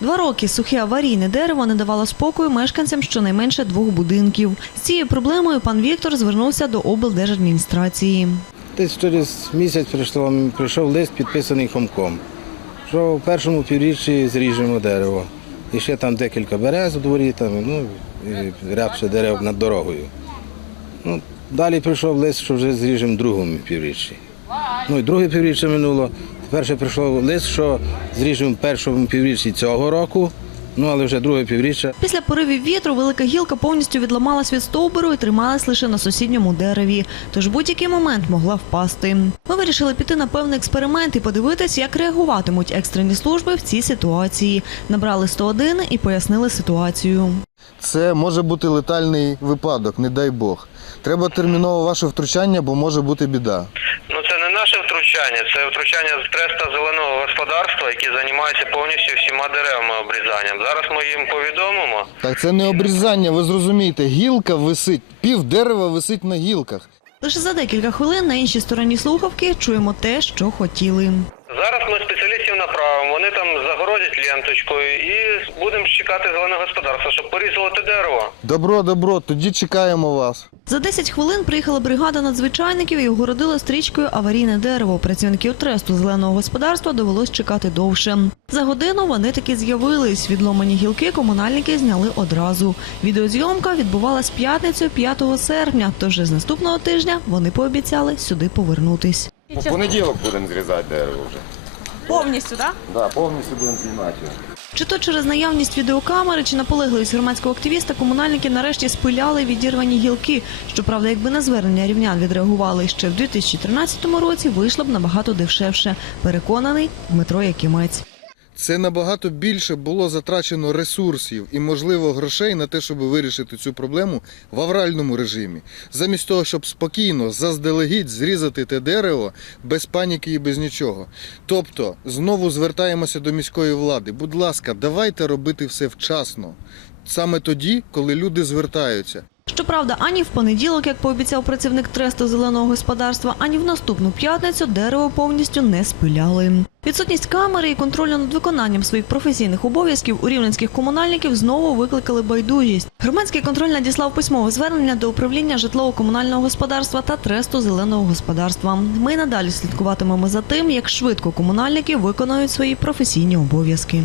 Два роки сухе аварійне дерево не давало спокою мешканцям щонайменше двох будинків. З цією проблемою пан Віктор звернувся до облдержадміністрації. Десь через місяць прийшов лист, підписаний хомком, що в першому півріччі зріжемо дерево. І ще там декілька берез у дворі, там, ну, і ряд ще дерев над дорогою. Ну, далі прийшов лист, що вже зріжемо в другому півріччі. Ну і друге півріччя минуло. Тепер ще прийшов лист, що зріжемо в першому півріччі цього року, ну але вже друге півріччя. Після поривів вітру велика гілка повністю відламалась від стовбуру і трималась лише на сусідньому дереві, тож будь-який момент могла впасти. Ми вирішили піти на певний експеримент і подивитись, як реагуватимуть екстрені служби в цій ситуації. Набрали 101 і пояснили ситуацію. Це може бути летальний випадок, не дай Бог. Треба терміново ваше втручання, бо може бути біда. Ну це наше втручання, це втручання з треста зеленого господарства, які займаються повністю всіма деревами обрізанням. Зараз ми їм повідомимо. Так це не обрізання, ви зрозумієте. Гілка висить, пів дерева висить на гілках. Лише за декілька хвилин на іншій стороні слухавки чуємо те, що хотіли. Зараз ми спеціалістів направимо, вони там загородять ленточкою і будемо чекати зелене господарство, щоб порізувати дерево. Добро, добро, тоді чекаємо вас. За 10 хвилин приїхала бригада надзвичайників і огородила стрічкою аварійне дерево. Працівників тресту зеленого господарства довелось чекати довше. За годину вони таки з'явились. Відломані гілки комунальники зняли одразу. Відеозйомка відбувалась п'ятницю 5 серпня. Тож з наступного тижня вони пообіцяли сюди повернутись. У понеділок будемо зрізати дерево вже. Повністю, так? Да, повністю будемо знімати. Чи то через наявність відеокамери, чи наполегливість громадського активіста, комунальники нарешті спиляли відірвані гілки. Щоправда, якби на звернення рівнян відреагували ще в 2013 році, вийшло б набагато дешевше. Переконаний Дмитро Якимець. Це набагато більше було затрачено ресурсів і, можливо, грошей на те, щоб вирішити цю проблему в авральному режимі. Замість того, щоб спокійно, заздалегідь зрізати те дерево без паніки і без нічого. Тобто, знову звертаємося до міської влади. Будь ласка, давайте робити все вчасно. Саме тоді, коли люди звертаються. Щоправда, ані в понеділок, як пообіцяв працівник тресту зеленого господарства, ані в наступну п'ятницю дерево повністю не спиляли. Відсутність камери і контролю над виконанням своїх професійних обов'язків у рівненських комунальників знову викликали байдужість. Громадський контроль надіслав письмове звернення до управління житлово-комунального господарства та тресту зеленого господарства. Ми надалі слідкуватимемо за тим, як швидко комунальники виконують свої професійні обов'язки.